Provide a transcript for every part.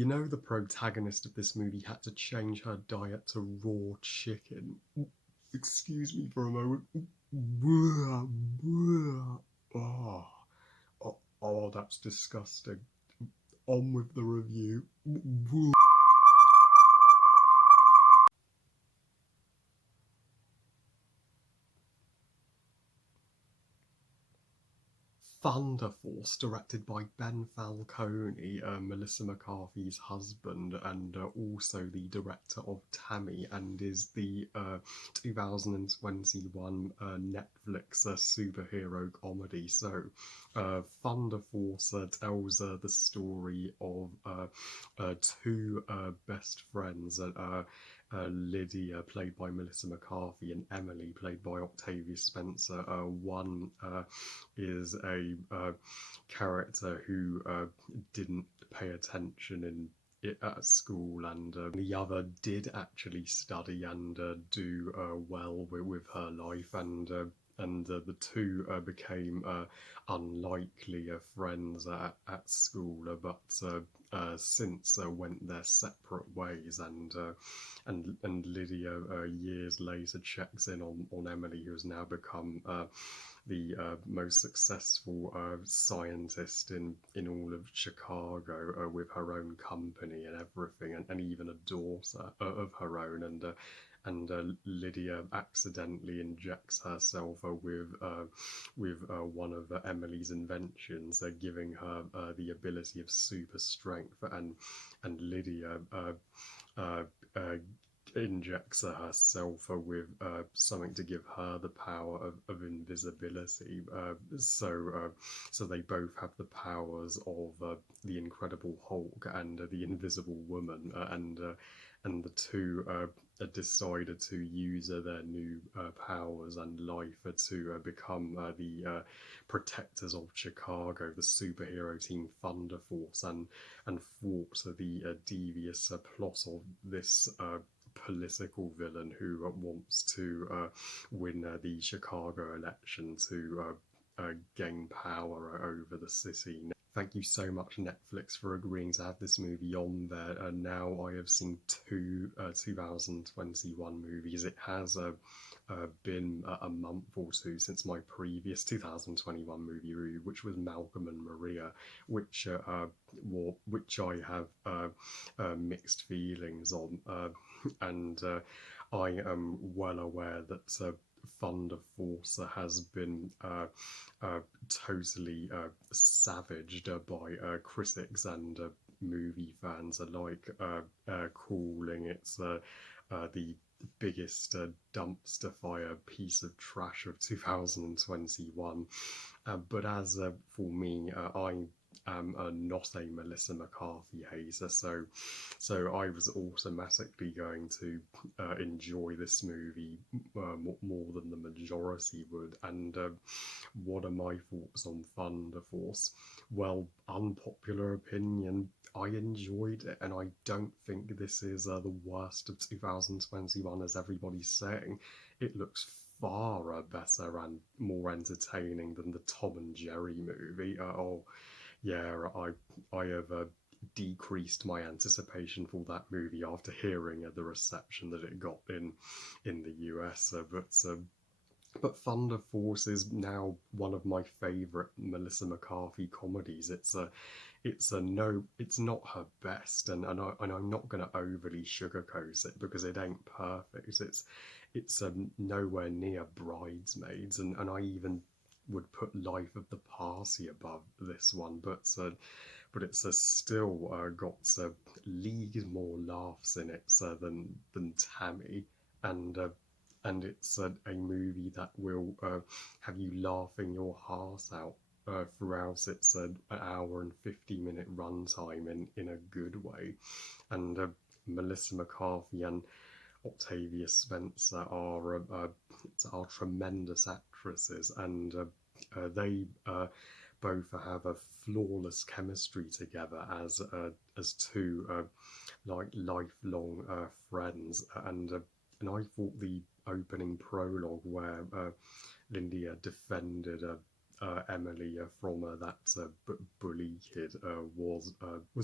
You know, the protagonist of this movie had to change her diet to raw chicken. Excuse me for a moment. Oh, oh, that's disgusting. On with the review. Thunder Force, directed by Ben Falcone, Melissa McCarthy's husband, and also the director of Tammy, and is the 2021 Netflix superhero comedy. So, Thunder Force tells the story of two best friends. Lydia, played by Melissa McCarthy, and Emily, played by Octavia Spencer. One is a character who didn't pay attention at school, and the other did actually study and do well with her life, and the two became unlikely friends at school, but since went their separate ways, and Lydia years later checks in on Emily, who has now become the most successful scientist in all of Chicago, with her own company and everything, and even a daughter of her own, and Lydia accidentally injects herself with one of Emily's inventions, giving her the ability of super strength, and Lydia uh, uh, injects herself with something to give her the power of invisibility. So they both have the powers of the Incredible Hulk and the Invisible Woman, and the two decided to use their new powers and life to become the protectors of Chicago, the superhero team Thunder Force, and thwart the devious plot of this political villain who wants to win the Chicago election to gain power over the city. Thank you so much, Netflix, for agreeing to have this movie on there. Now I have seen two 2021 movies. It has been a month or two since my previous 2021 movie review, which was Malcolm and Maria, which I have mixed feelings on, and I am well aware that Thunder Force has been totally savaged by critics and movie fans alike, calling it the biggest dumpster fire piece of trash of 2021. But as for me, I am not a Melissa McCarthy hater, so I was automatically going to enjoy this movie more than the majority would. And what are my thoughts on Thunder Force? Well, unpopular opinion, I enjoyed it, and I don't think this is the worst of 2021 as everybody's saying. It looks far better and more entertaining than the Tom and Jerry movie. Oh, yeah, I have decreased my anticipation for that movie after hearing the reception that it got in the US. But Thunder Force is now one of my favourite Melissa McCarthy comedies. It's not her best, and I'm not going to overly sugarcoat it because it ain't perfect. It's nowhere near Bridesmaids, and I even would put Life of the Party above this one, but it's still got leagues more laughs in it than Tammy, and it's a movie that will have you laughing your heart out throughout its an hour and 50-minute runtime in a good way. And Melissa McCarthy and Octavia Spencer are tremendous actresses, and they both have a flawless chemistry together as two like lifelong friends, and I thought the opening prologue where Lindia defended Emily from that bully kid was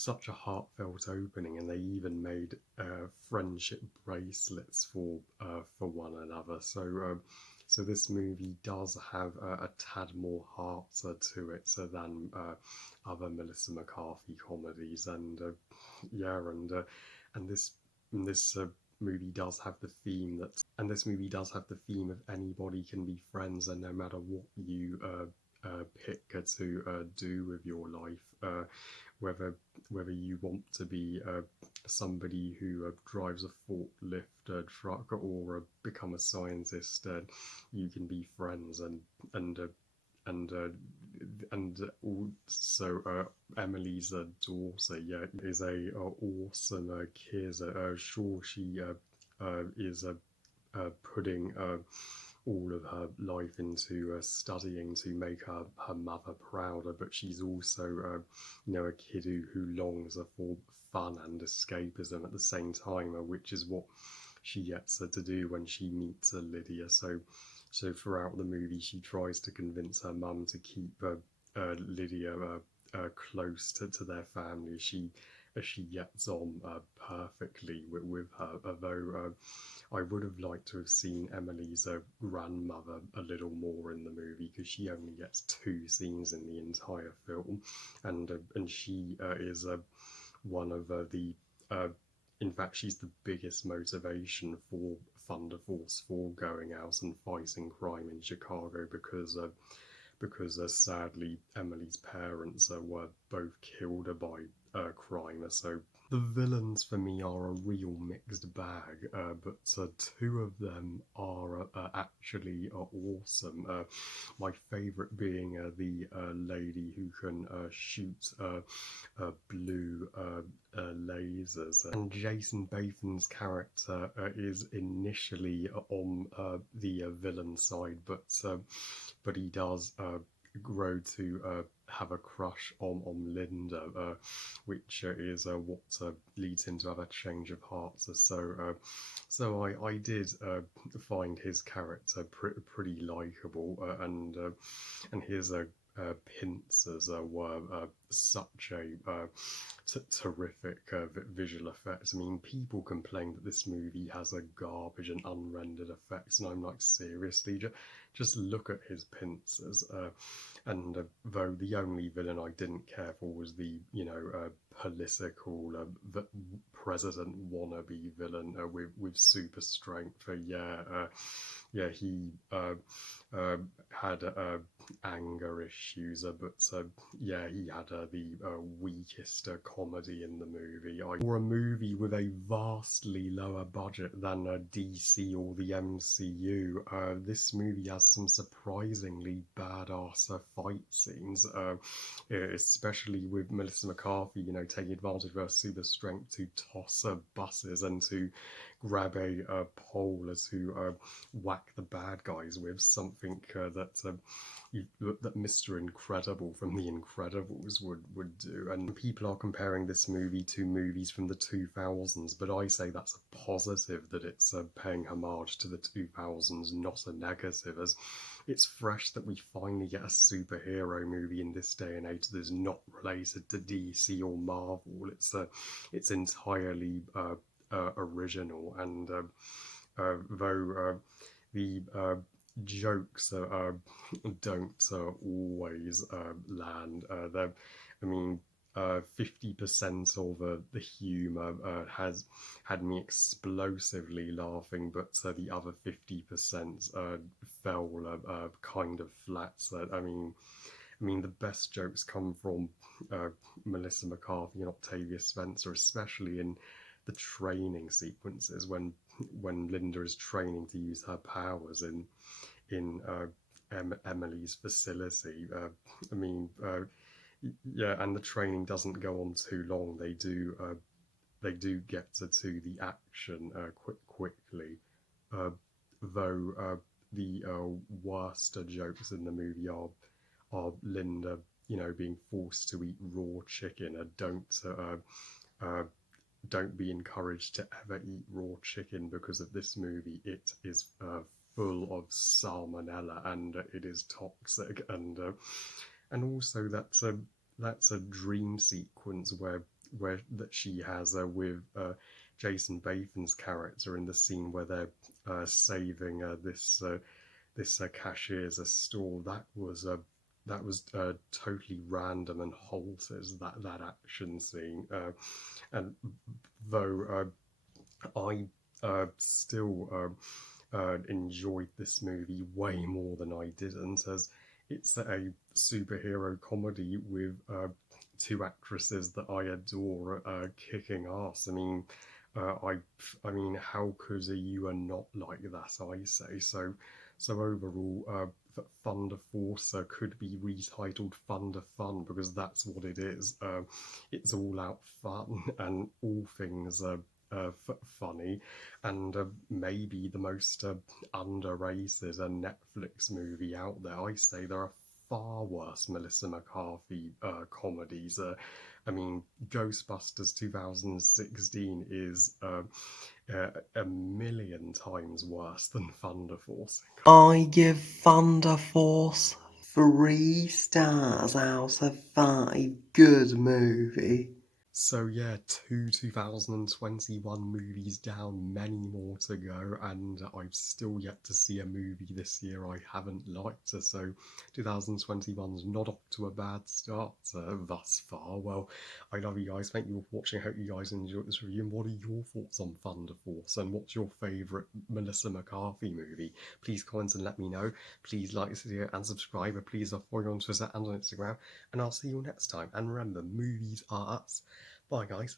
such a heartfelt opening, and they even made friendship bracelets for one another. So this movie does have a tad more heart to it than other Melissa McCarthy comedies, and yeah, and this movie does have the theme that, and this movie does have the theme of anybody can be friends, and no matter what you pick to do with your life, whether you want to be somebody who drives a forklift truck or become a scientist, you can be friends, and uh, and uh, and also Emily's daughter, yeah, is a awesome kid. Sure, she is putting all of her life into studying to make her mother prouder, but she's also, a kid who longs for fun and escapism at the same time, which is what she gets to do when she meets Lydia. So throughout the movie, she tries to convince her mum to keep Lydia close to their family. She gets on perfectly with her, although I would have liked to have seen Emily's grandmother a little more in the movie, because she only gets 2 scenes in the entire film, and she is one of the in fact, she's the biggest motivation for Thunder Force 4 going out and fighting crime in Chicago, because sadly Emily's parents were both killed by crime. So the villains for me are a real mixed bag, but 2 of them are actually awesome. My favourite being the lady who can shoot blue lasers. And Jason Bathen's character is initially on the villain side, but he does grow to have a crush on Linda, which is what leads him to have a change of heart. So I did find his character pretty likable, and his pincers were such a terrific visual effects. I mean, people complain that this movie has a garbage and unrendered effects, and I'm like, seriously, just look at his pincers. And though the only villain I didn't care for was the political president wannabe villain with super strength. He had anger issues, but yeah, he had the weakest comedy in the movie. For a movie with a vastly lower budget than DC or the MCU, this movie has some surprisingly badass fight scenes, especially with Melissa McCarthy, taking advantage of her super strength to toss buses and to grab a pole to whack the bad guys with, something that Mr. Incredible from The Incredibles would do. And people are comparing this movie to movies from the 2000s, but I say that's a positive, that it's paying homage to the 2000s, not a negative, as it's fresh that we finally get a superhero movie in this day and age that is not related to DC or Marvel. It's entirely original, and though the jokes don't always land. I mean, 50% of the humour has had me explosively laughing, but the other 50% fell kind of flat. I mean, the best jokes come from Melissa McCarthy and Octavia Spencer, especially in the training sequences when Linda is training to use her powers in Emily's facility. Yeah, and the training doesn't go on too long. They do get to the action quickly, though the worst jokes in the movie are Linda, being forced to eat raw chicken. Don't be encouraged to ever eat raw chicken because of this movie. It is full of salmonella and it is toxic, and also that's a dream sequence where that she has with Jason Bathen's character in the scene where they're saving this cashier's a store. That was totally random and halted, that action scene. And though I still enjoyed this movie way more than I didn't, as it's a superhero comedy with two actresses that I adore kicking ass. I mean, I mean, how could you not like that? I say so. So overall, Thunder Force could be retitled Thunder Fun because that's what it is. It's all out fun and all things funny, and maybe the most underrated Netflix movie out there. I say there are far worse Melissa McCarthy comedies. I mean, Ghostbusters 2016 is a million times worse than Thunder Force. I give Thunder Force 3 stars out of 5. Good movie. So yeah, two 2021 movies down, many more to go, and I've still yet to see a movie this year I haven't liked. So 2021's not off to a bad start thus far. Well, I love you guys. Thank you for watching. Hope you guys enjoyed this review. And what are your thoughts on Thunder Force? And what's your favourite Melissa McCarthy movie? Please comment and let me know. Please like this video and subscribe. And please follow me on Twitter and on Instagram. And I'll see you next time. And remember, movies are us. Bye, guys.